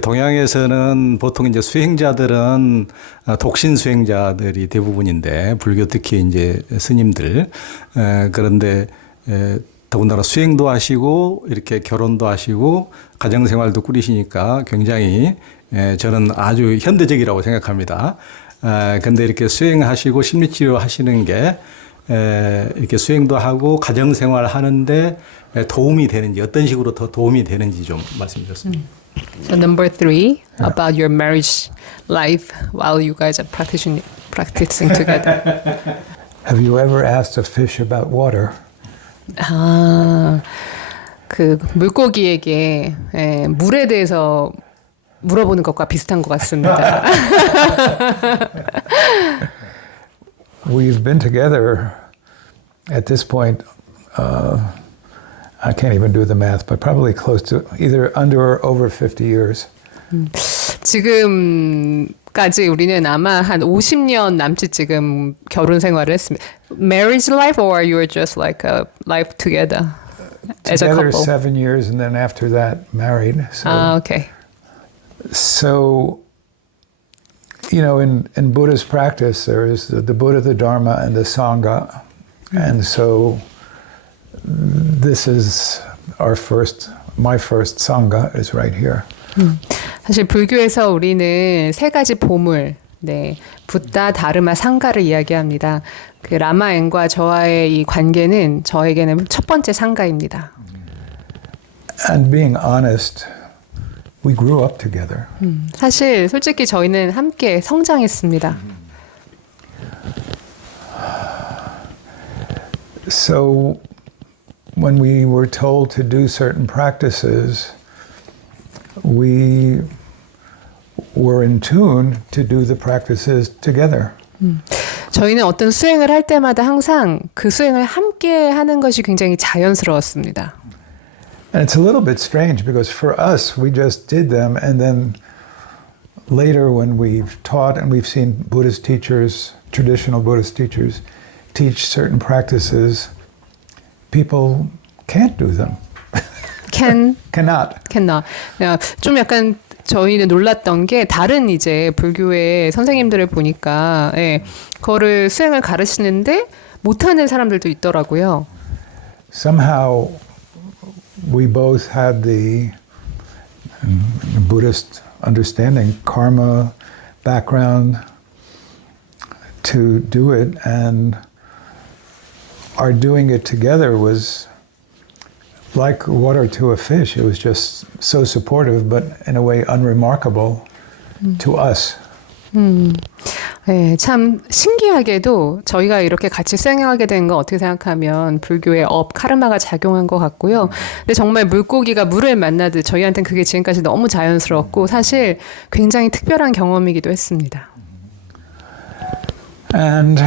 동양에서는 보통 이제 수행자들은 독신 수행자들이 대부분인데 불교 특히 이제 스님들 그런데 더군다나 수행도 하시고 이렇게 결혼도 하시고 가정 생활도 꾸리시니까 굉장히 저는 아주 현대적이라고 생각합니다. 근데 이렇게 수행하시고 심리치료 하시는 게 이렇게 수행도 하고 가정 생활 하는데 도움이 되는지 어떤 식으로 더 도움이 되는지 좀 말씀 주셨습니다. So number 3 about your marriage life while you guys are practicing together. Have you ever asked a fish about water? 그 물고기에게 물에 대해서 물어보는 것과 비슷한 것 같습니다. We've been together at this point, I can't even do the math, but probably close to either under or over 50 years. 지금까지 우리는 아마 한 50년 남짓 지금 결혼 생활을 했습니다. Marriage life or you were just like a life together as a Together couple? 7 years and then after that married. So, okay. so you know, in Buddhist practice, there is the Buddha, the Dharma, and the Sangha. And so this is my first Sangha is right here. 사실 불교에서 우리는 세 가지 보물, 붓다, 다르마, 상가를 이야기합니다. 그 라마엔과 저와의 이 관계는 저에게는 첫 번째 상가입니다. And being honest, we grew up together. 사실 솔직히 저희는 함께 성장했습니다. So when we were told to do certain practices, we were in tune to do the practices together. 저희는 어떤 수행을 할 때마다 항상 그 수행을 함께 하는 것이 굉장히 자연스러웠습니다. And it's a little bit strange because for us, we just did them, and then later when we've taught and we've seen Buddhist teachers, traditional Buddhist teachers, teach certain practices, people can't do them. Cannot. 좀 약간 저희는 놀랐던 게 다른 이제 불교의 선생님들을 보니까 그거를 수행을 가르치는데 못하는 사람들도 있더라고요. Somehow we both had the Buddhist understanding, karma background to do it, and our doing it together was like water to a fish. It was just so supportive, but in a way unremarkable to us. 네, 참 신기하게도 저희가 이렇게 같이 수행하게 된 건 어떻게 생각하면 불교의 카르마가 작용한 것 같고요. 근데 정말 물고기가 물을 만나듯 저희한테는 그게 지금까지 너무 자연스럽고 사실 굉장히 특별한 경험이기도 했습니다. And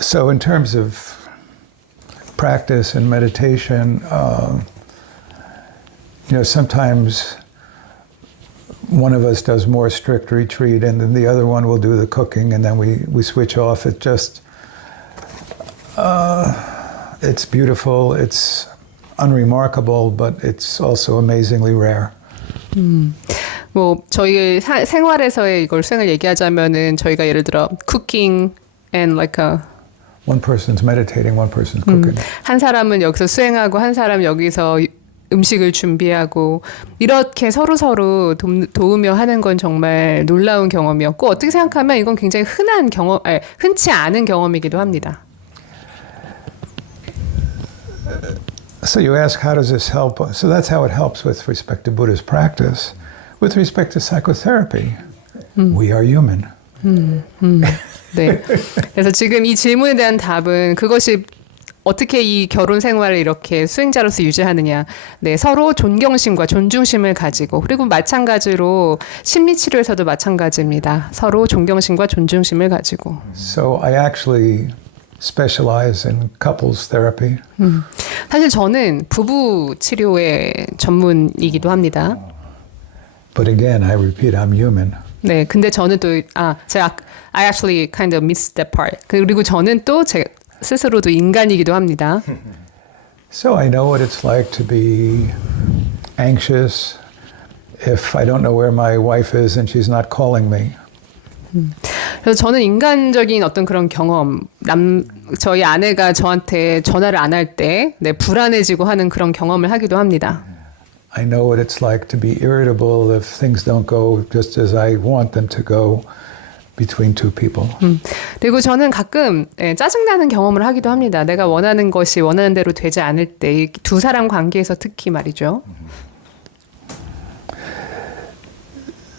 so in terms of practice and meditation, you know, sometimes one of us does more strict retreat and then the other one will do the cooking and then we switch off. It just, it's beautiful, it's unremarkable, but it's also amazingly rare. 뭐 저희 생활에서의 이걸 수행을 얘기하자면은 저희가 예를 들어 cooking and like a One person's meditating, one person's cooking. 한 사람은 여기서 수행하고 한 사람 여기서 음식을 준비하고 이렇게 서로 도우며 하는 건 정말 놀라운 경험이었고 어떻게 생각하면 이건 굉장히 흔치 않은 경험이기도 합니다. So you ask, how does this help? So that's how it helps with respect to Buddhist practice. With respect to psychotherapy, we are human. 네. 그래서 지금 이 질문에 대한 답은 그것이 어떻게 이 결혼 생활을 이렇게 수행자로서 유지하느냐. 네, 서로 존경심과 존중심을 가지고 그리고 마찬가지로 심리치료에서도 마찬가지입니다. 서로 존경심과 존중심을 가지고. So I actually specialize in couples therapy. 사실 저는 부부 치료의 전문이기도 합니다. But again, I repeat, I'm human. 네, 근데 저는 또 I actually kind of missed that part. 그리고 저는 또 제 스스로도 인간이기도 합니다. So I know what it's like to be anxious, if I don't know where my wife is and she's not calling me. 그래서 저는 인간적인 어떤 그런 경험, 저희 아내가 저한테 전화를 안 할 때, 네, 불안해지고 하는 그런 경험을 하기도 합니다. I know what it's like to be irritable if things don't go just as I want them to go between two people. 그리고 저는 가끔 짜증나는 경험을 하기도 합니다. 내가 원하는 것이 원하는 대로 되지 않을 때, 두 사람 관계에서 특히 말이죠.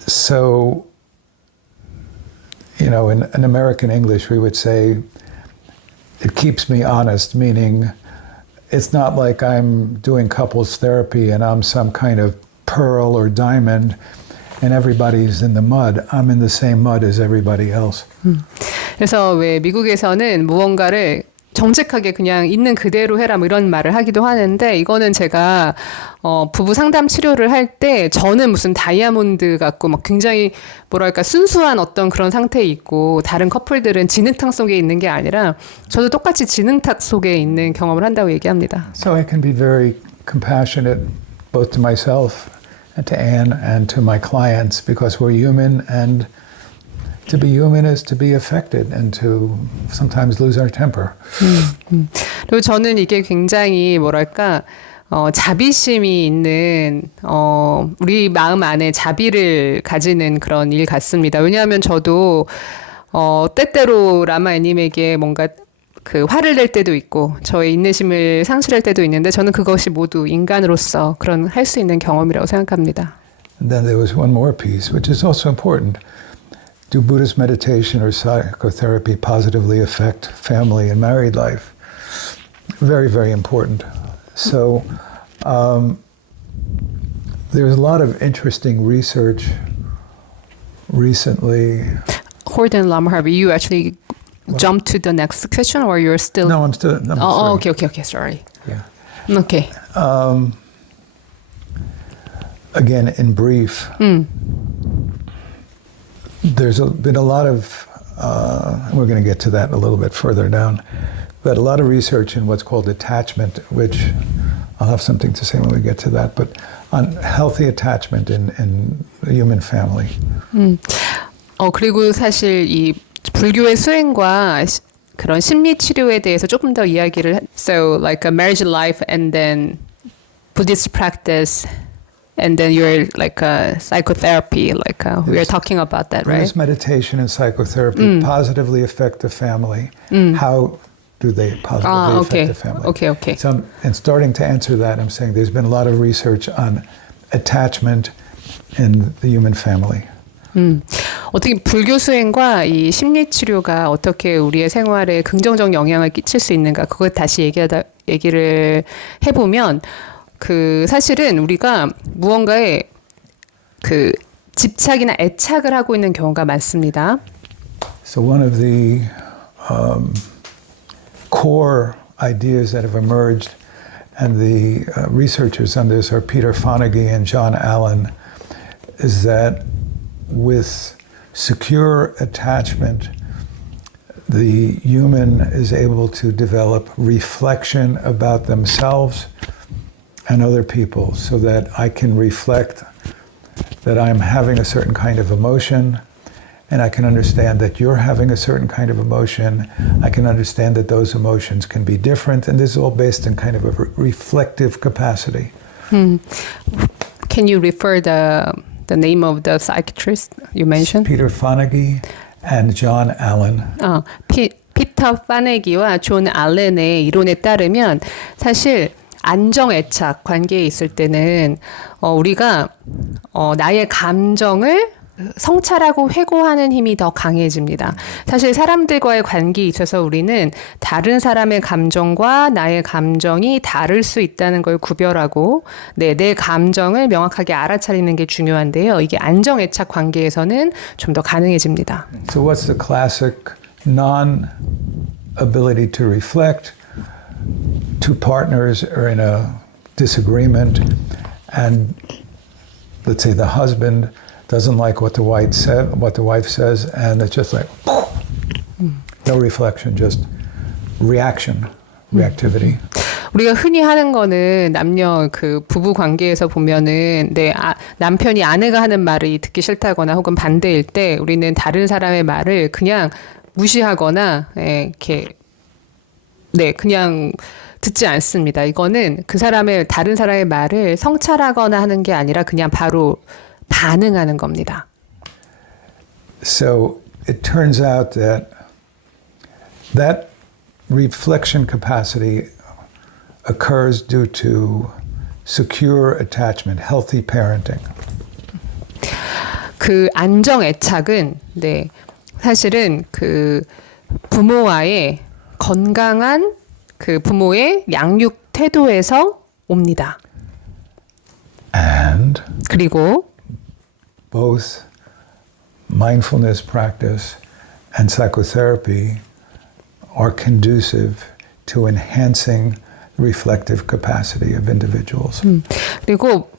So, you know, in American English, we would say, it keeps me honest, meaning it's not like I'm doing couples therapy and I'm some kind of pearl or diamond and everybody's in the mud. I'm in the same mud as everybody else. 그래서 왜 미국에서는 무언가를 정직하게 그냥 있는 그대로 해라 뭐 이런 말을 하기도 하는데 이거는 제가 부부 상담 치료를 할 때 저는 무슨 다이아몬드 같고 막 굉장히 뭐랄까 순수한 어떤 그런 상태에 있고 다른 커플들은 진흙탕 속에 있는 게 아니라 저도 똑같이 진흙탕 속에 있는 경험을 한다고 얘기합니다. So I can be very compassionate both to myself and to Anne and to my clients because we're human and to be human is to be affected and to sometimes lose our temper. 그리고 저는 이게 굉장히 뭐랄까 자비심이 있는 우리 마음 안에 자비를 가지는 그런 일 같습니다. 왜냐하면 저도 때때로 라마애님에게 뭔가 그 화를 낼 때도 있고 저의 인내심을 상실할 때도 있는데 저는 그것이 모두 인간으로서 그런 할 수 있는 경험이라고 생각합니다. And then there was one more piece, which is also important. Do Buddhist meditation or psychotherapy positively affect family and married life? Very, very important. So there's a lot of interesting research recently. Horton Lama Harvey, you actually jump to the next question or you're still... No, I'm still... No, oh, okay, sorry. Yeah. Okay. Again, in brief, there's been a lot of, we're going to get to that a little bit further down, but a lot of research in what's called attachment, which I'll have something to say when we get to that, but on healthy attachment in the human family. 그리고 사실 이 불교의 수행과 그런 심리 치료에 대해서 조금 더 이야기를 So like a marriage life and then Buddhist practice and then you're like a psychotherapy like we are talking about that, right? Buddhist meditation and psychotherapy positively affect the family. How do they positively affect the family? Okay. So in starting to answer that, I'm saying there's been a lot of research on attachment in the human family. 어떻게 불교 수행과 이 심리 치료가 어떻게 우리의 생활에 긍정적 영향을 끼칠 수 있는가 그걸 다시 얘기를 해보면 그 사실은 우리가 무언가에 그 집착이나 애착을 하고 있는 경우가 많습니다. So one of the core ideas that have emerged, and the researchers on this are Peter Fonagy and John Allen, is that with secure attachment, the human is able to develop reflection about themselves and other people, so that I can reflect that I'm having a certain kind of emotion, and I can understand that you're having a certain kind of emotion. I can understand that those emotions can be different, and this is all based in kind of a reflective capacity. Can you refer the name of the psychiatrist you mentioned? Peter Fonagy and John Allen. 피터 파네기와 존 알렌의 이론에 따르면 사실 안정애착 관계에 있을 때는 우리가 나의 감정을 성찰하고 회고하는 힘이 더 강해집니다. 사실 사람들과의 관계에 있어서 우리는 다른 사람의 감정과 나의 감정이 다를 수 있다는 걸 구별하고 내 감정을 명확하게 알아차리는 게 중요한데요. 이게 안정애착 관계에서는 좀 더 가능해집니다. So what's the classic non-ability to reflect? Two partners are in a disagreement, and let's say the husband doesn't like what the wife says, and it's just like no reflection, just reactivity. 우리가 흔히 하는 거는 남녀 그 부부 관계에서 보면은 남편이 아내가 하는 말이 듣기 싫다거나 혹은 반대일 때 우리는 다른 사람의 말을 그냥 무시하거나 이렇게 그냥 듣지 않습니다. 이거는 그 사람의 다른 사람의 말을 성찰하거나 하는 게 아니라 그냥 바로 반응하는 겁니다. So it turns out that reflection capacity occurs due to secure attachment, healthy parenting. 그 안정 애착은 사실은 그 부모와의 건강한 그 부모의 양육 태도에서 옵니다. And 그리고 both mindfulness practice and psychotherapy are conducive to enhancing reflective capacity of individuals. 그리고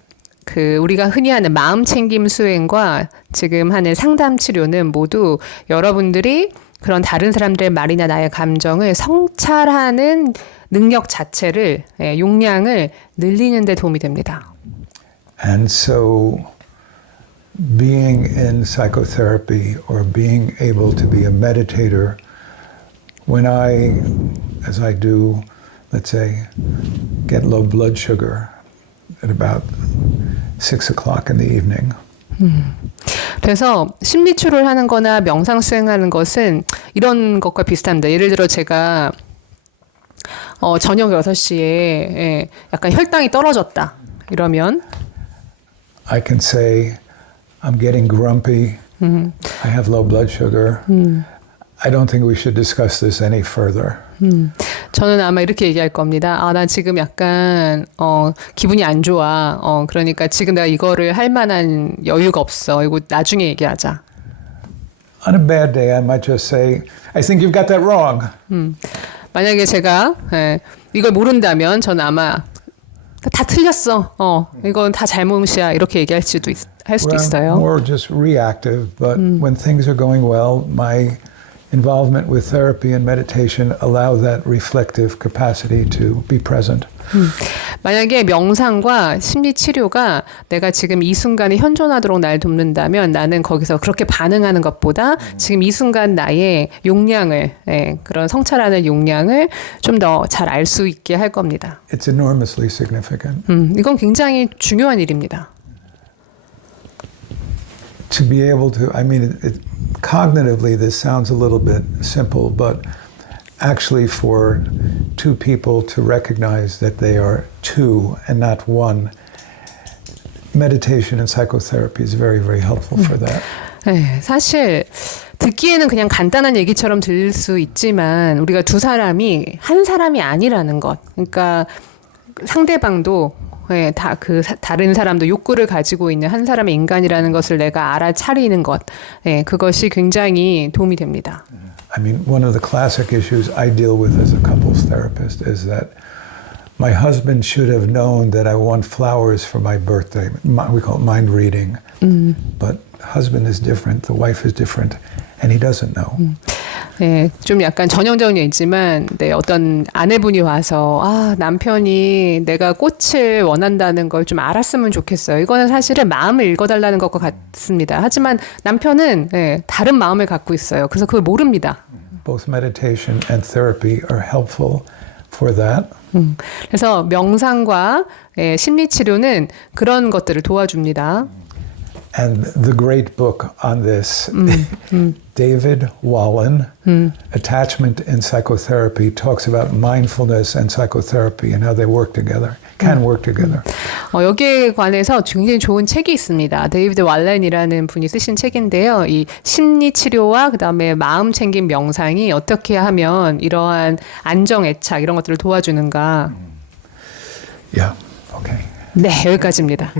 그 우리가 흔히 하는 마음 챙김 수행과 지금 하는 상담 치료는 모두 여러분들이 그런 다른 사람들의 말이나 나의 감정을 성찰하는 능력 자체를 용량을 늘리는 데 도움이 됩니다. And so being in psychotherapy or being able to be a meditator, when I, as I do, let's say, get low blood sugar at about 6 o'clock in the evening. 그래서 심리 치료를 하는 거나 명상 수행하는 것은 이런 것과 비슷합니다. 예를 들어 제가 저녁 6시에 약간 혈당이 떨어졌다. 이러면 I can say, I'm getting grumpy. I have low blood sugar. I don't think we should discuss this any further. 저는 아마 이렇게 얘기할 겁니다. 아, 난 지금 약간 기분이 안 좋아. 그러니까 지금 내가 이거를 할 만한 여유가 없어. 이거 나중에 얘기하자. On a bad day, I might just say, I think you've got that wrong. 만약에 제가 이걸 모른다면 저는 아마 다 틀렸어. 이건 다 잘못이야. 이렇게 얘기할 수도 할 수도 Well, I'm 있어요. more just reactive, but when things are going well, my involvement with therapy and meditation allow that reflective capacity to be present. 만약에 명상과 심리 치료가 내가 지금 이 순간에 현존하도록 날 돕는다면 나는 거기서 그렇게 반응하는 것보다 지금 이 순간 나의 용량을 그런 성찰하는 용량을 좀 더 잘 알 수 있게 할 겁니다. It's enormously significant. 이건 굉장히 중요한 일입니다. To be able to, I mean, cognitively, this sounds a little bit simple, but actually for two people to recognize that they are two and not one, meditation and psychotherapy is very, very helpful for that. 사실 듣기에는 그냥 간단한 얘기처럼 들릴 수 있지만 우리가 두 사람이 한 사람이 아니라는 것. 그러니까 상대방도 다른 사람도 욕구를 가지고 있는 한 사람의 인간이라는 것을 내가 알아차리는 것. 그것이 굉장히 도움이 됩니다. I mean, one of the classic issues I deal with as a couples therapist is that my husband should have known that I want flowers for my birthday. We call it mind reading. But husband is different, the wife is different, and he doesn't know. 좀 약간 전형적인 얘기지만 어떤 아내분이 와서 남편이 내가 꽃을 원한다는 걸 좀 알았으면 좋겠어요. 이거는 사실은 마음을 읽어달라는 것과 같습니다. 하지만 남편은 다른 마음을 갖고 있어요. 그래서 그걸 모릅니다. Both meditation and therapy are helpful for that. 그래서 명상과 심리 치료는 그런 것들을 도와줍니다. And the great book on this, David Wallen, Attachment in Psychotherapy, talks about mindfulness and psychotherapy and how they work together, can work together. 여기에 관해서 굉장히 좋은 책이 있습니다. 데이비드 왈렌이라는 분이 쓰신 책인데요. 이 심리 치료와 그다음에 마음 챙김 명상이 어떻게 하면 이러한 안정 애착 이런 것들을 도와주는가. Yeah, okay. 네, 여기까지입니다.